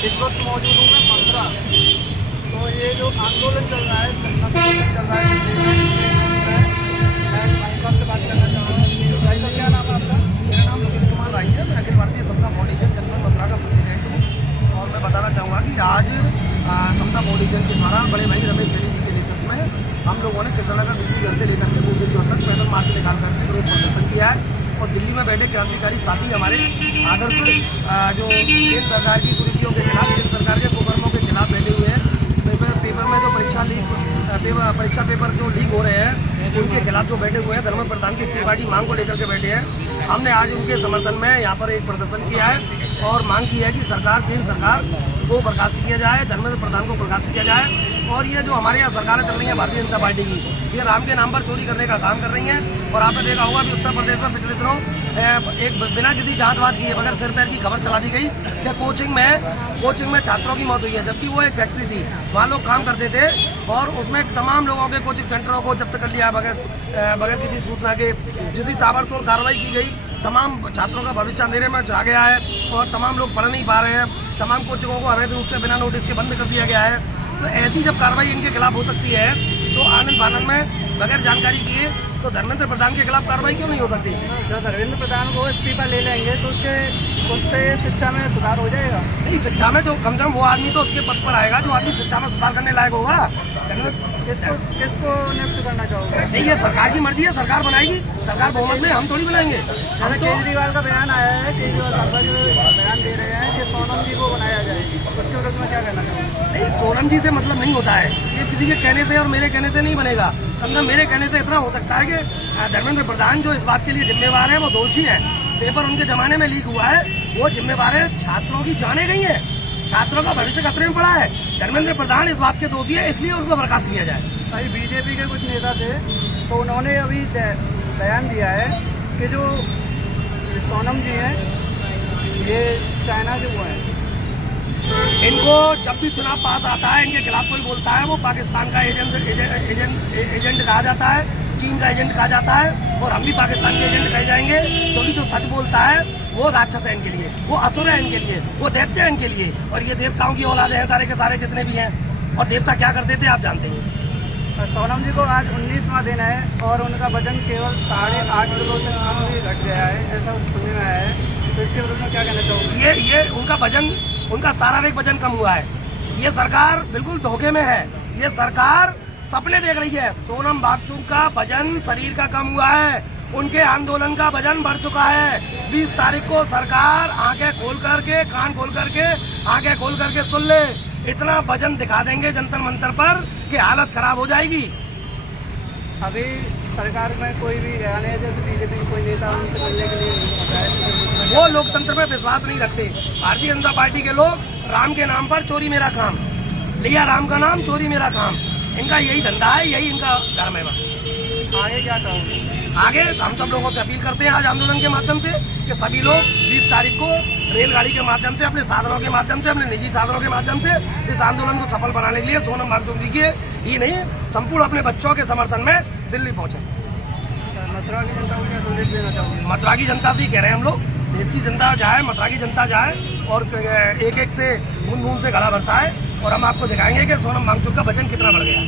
इस वक्त मौजूद हूँ मैं 15। तो ये जो आंदोलन चल रहा है, आंदोलन चल रहा है, मैं भाई से बात करना चाहूँगा। भाई का क्या नाम है आपका? मेरा नाम मुकेश कुमार राई है। मैं अखिल भारतीय समता फाउंडेशन जनरल मथुरा का प्रेसिडेंट हूँ। और मैं बताना चाहूँगा कि आज समता फाउंडेशन के द्वारा बड़े भाई रमेश सैनी जी के नेतृत्व में हम लोगों ने कृष्णनगर बिजली घर से लेकर के बूथ चौक तक पैदल मार्च निकाल करके विरोध प्रदर्शन किया है। और दिल्ली में बैठे क्रांतिकारी साथी हमारे आदर्श जो केंद्र सरकार की कुरीतियों के खिलाफ, केंद्र सरकार के कुकर्मों के खिलाफ बैठे हुए हैं। पेपर में जो परीक्षा पेपर जो लीक हो रहे हैं उनके खिलाफ जो बैठे हुए हैं, धर्मेंद्र प्रधान की इस्तीफा की मांग को लेकर के बैठे हैं। हमने आज उनके समर्थन में यहाँ पर एक प्रदर्शन किया है और मांग की है कि केंद्र सरकार को बर्खास्त किया जाए, धर्मेंद्र प्रधान को बर्खास्त किया जाए। और ये जो हमारे यहाँ सरकारें चल रही है भारतीय जनता पार्टी की, ये राम के नाम पर चोरी करने का काम कर रही हैं। और आपने देखा होगा कि उत्तर प्रदेश में पिछले दिनों एक बिना किसी जांच किए बगैर सिर पैर की खबर चला दी गई कि कोचिंग में छात्रों की मौत हुई है, जबकि वो एक फैक्ट्री थी, वहाँ लोग काम करते थे और उसमें तमाम लोगों के कोचिंग सेंटरों को जब्त कर लिया बगैर किसी सूचना के, जिसकी ताबड़तोड़ कार्रवाई की गई। तमाम छात्रों का भविष्य अंधेरे में जा गया है और तमाम लोग पढ़ नहीं पा रहे हैं। तमाम कोचिंगों को अवैध रूप से बिना नोटिस के बंद कर दिया गया है। तो ऐसी जब कार्रवाई इनके खिलाफ हो सकती है तो आनंद फानंद में बगैर जानकारी किए तो धर्मेंद्र प्रधान के खिलाफ कार्रवाई क्यों नहीं हो सकती? जब धर्मेंद्र प्रधान को इस्तीफा ले लेंगे तो उससे शिक्षा में सुधार हो जाएगा? नहीं, शिक्षा में जो कम से कम वो आदमी तो उसके पद पर आएगा जो आदमी शिक्षा में सुधार करने लायक होगा। किसको नियुक्त करना चाहोगे? नहीं, ये सरकार की मर्जी है, सरकार बनाएगी, सरकार बहुमत में, हम थोड़ी बनाएंगे। हम तो केजरीवाल का बयान आया है, केजरीवाल साहब जो बयान दे रहे हैं कि सोनम जी को बनाया जाए, उसके विरुद्ध में क्या कहना चाहोगे? नहीं, सोनम जी से मतलब नहीं होता है, ये किसी के कहने से और मेरे कहने से नहीं बनेगा। मतलब मेरे कहने से इतना हो सकता है कि धर्मेंद्र प्रधान जो इस बात के लिए जिम्मेवार है वो दोषी है। पेपर उनके जमाने में लीक हुआ है, वो जिम्मेवार है। छात्रों की जाने गई है, छात्रों का भविष्य खतरे में पड़ा है। धर्मेंद्र प्रधान इस बात के दोषी है, इसलिए उनको बर्खास्त किया जाए। भाई बीजेपी के कुछ नेता थे तो उन्होंने अभी बयान दिया है कि जो सोनम जी हैं ये चाइना जो वो हैं, इनको जब भी चुनाव पास आता है इनके खिलाफ कोई बोलता है वो पाकिस्तान का एजेंट कहा जाता है, चीन का एजेंट कहा जाता है। और हम भी पाकिस्तान के एजेंट कहे जाएंगे क्योंकि जो सच बोलता है वो राक्षस है इनके लिए, वो असुर है इनके लिए, वो दैत्य है इनके लिए। और ये देवताओं की औलाद है सारे के सारे जितने भी हैं। और देवता क्या करते थे आप जानते हैं। सोनम जी को आज 19वां दिन है और उनका वजन केवल 8.5 किलो से कम भी घट गया है, ऐसा सुनने में आया है। तो इसके विरुद्ध में क्या कहना चाहोगे? ये उनका वजन, उनका शारीरिक वजन कम हुआ है। ये सरकार बिल्कुल धोखे में है, ये सरकार सपने देख रही है। सोनम वांगचुक का वजन शरीर का कम हुआ है, उनके आंदोलन का वजन बढ़ चुका है। 20 तारीख को सरकार आंखें खोल करके, कान खोल करके, आंखें खोल करके सुन ले, इतना वजन दिखा देंगे जंतर मंतर पर कि हालत खराब हो जाएगी। अभी सरकार में कोई भी रहने जैसे बीजेपी कोई नेता उनसे मिलने के लिए वो लोकतंत्र में विश्वास नहीं रखते। भारतीय जनता पार्टी के लोग राम के नाम पर चोरी मेरा काम, लिया राम का नाम चोरी मेरा काम, इनका यही धंधा है, यही इनका धर्म है। बस आगे क्या कहोगे? आगे हम सब लोगों से अपील करते हैं आज आंदोलन के माध्यम से कि सभी लोग 20 तारीख को रेलगाड़ी के माध्यम से, अपने साधनों के माध्यम से, अपने निजी साधनों के माध्यम से इस आंदोलन को सफल बनाने के लिए सोनम वांगचुक जी की ही नहीं संपूर्ण अपने बच्चों के समर्थन में दिल्ली पहुंचे। मथुरा की जनता को क्या संदेश देना चाहोगे? मथुरा की जनता से ही कह रहे हैं हम लोग, देश की जनता जाए, मथुरा की जनता जाए और एक एक से बूंद बूंद से घड़ा भरता है। और हम आपको दिखाएंगे कि सोनम वांगचुक का वजन कितना बढ़ गया।